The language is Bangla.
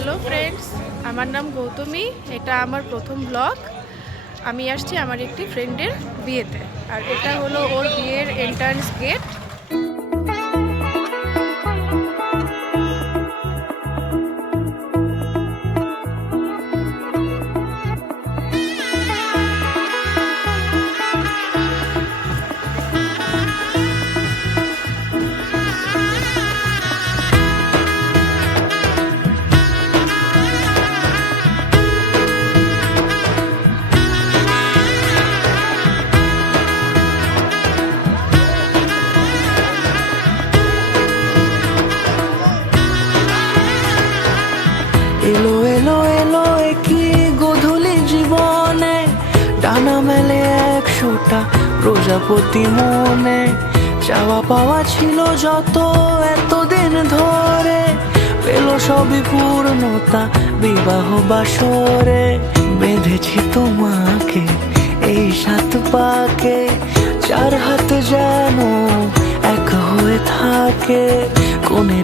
হ্যালো ফ্রেন্ডস, আমার নাম গৌতমী। এটা আমার প্রথম ব্লগ। আমি আসছি আমার একটি ফ্রেন্ডের বিয়েতে, আর এটা হলো ওর বিয়ের এন্ট্রান্স গেট। এলো এলো এলো কি গোধূলি জীবনে, ডানা মেলে 100টা প্রজাপতি মনে। চাওয়া পাওয়া ছিল যত এতদিন ধরে, পেল সবই পূর্ণতা বিবাহ বাসরে। বেঁধেছি তোমাকে এই 7 পাকে, 4 হাত যেন এক হয়ে থাকে। কোণে